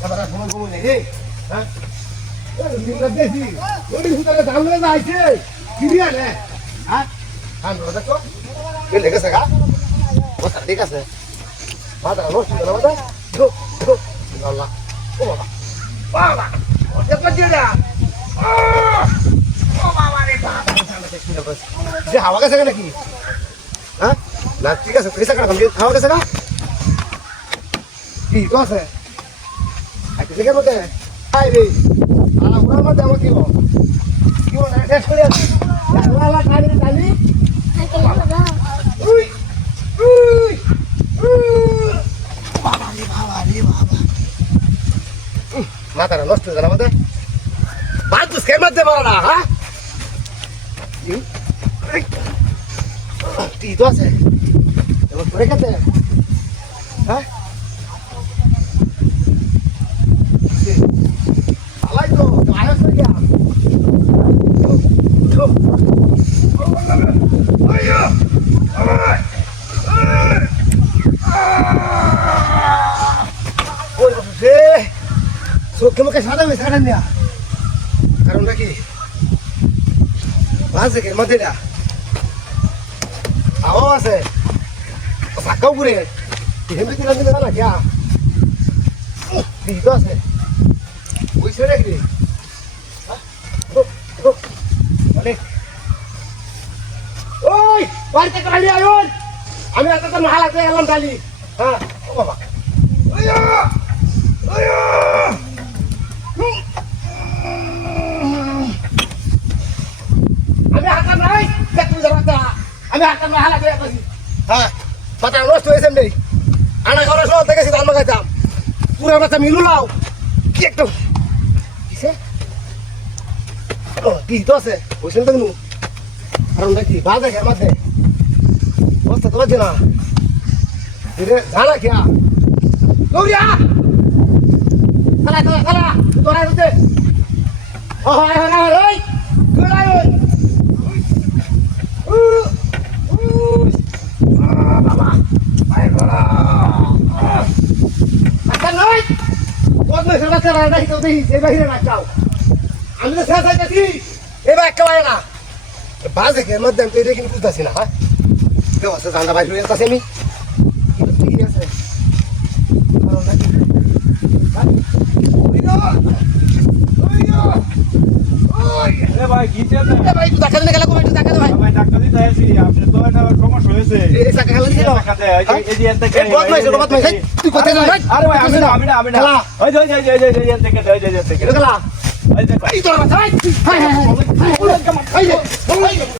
মাথা ব্যথা সময় কমে নেই রে হ্যাঁ দেখি ওই হুতারে দামলে যাইছে কিরিয়া নে হ্যাঁ হ্যাঁ দেখো কে লেগেছে গা কথা ঠিক আছে মাথা নষ্ট হলো মাথা ধো ধো আল্লাহ ও বাবা বাবা ওটা কি রে ও বাবা রে বাবা যে হাওয়া গেছে নাকি হ্যাঁ না ঠিক আছে পয়সা কাটা কমপ্লিট হাওয়া গেছে না কি তো আছে আচ্ছা ঠিক আছে আই রে আর ওনার মধ্যে আমাকে কি না টেস্ট করে আছে লালা খালি খালি উই উই বাবা রে বাবা মাথাটা নষ্ট হয়ে গেল আমাদের বাদ তো স্কেম মধ্যে মারা না হ্যাঁ তুই তো আছে এবার পরে খেতে হ্যাঁ আলাই তো আয় আসতে গিয়া ওই রে চোখে মুখে সাদা হয়েছে কারণ দেয়া কারণটা কি বাস দেখে মধ্যে দেয়া আও আছে সাকাও করে হেমে দিলা দিলা না क्या দিতো আছে ওই ছেড়ে কি মানে ওই বাড়িতে কালি আয়োন আমি আজকে তো নাহালাতে গেলাম কালি হ্যাঁ ও বাবা ওয়া ওয়া আমি হাতে নাই দেখু জরাটা আমি হাতে নাহালাতে গেছি হ্যাঁ পাতা নষ্ট হয়েছে নেই আনা ঘরে সব দেখেছি ধান মাগাইতাম পুরো কথা মিলু লাও কি একটু কিসে ও কি তো আছে বুঝছেন তো নু কারণ দেখি বাজে ঘর মধ্যে বস্তা তো বাজে না ধীরে জানা কি দৌড়িয়া খালা খালা খালা তোরা হতে ও হয় হয় ওই গলাই ওই বাবা আয় গলা আচ্ছা নয় কত সেটা সেটা নাই তো দেখি সেই বাইরে না যাও আমি তো শেষ হইতেছি এবার একেবারে না বাজে ঘর মধ্যে আমি তো এটা কিন্তু বুঝতেছি না হ্যাঁ কেউ আছে জানটা বাইরে হয়ে যাচ্ছে আমি ঠিক আছে ভাই কি ভাই একটু দেখা দিলে গেলে একটু দেখা দে ভাই ভাই ডাক্তার দিতে আইছি আপনি তো একটা সমস্যা হয়েছে এই টাকা গেলে দিল এই যে এতে এই বদমাইশ তুই কোথায় যাস ভাই আরে ভাই আমি না ওই যে এতে গেলা এই তোর মাথা ভাই হাই হাই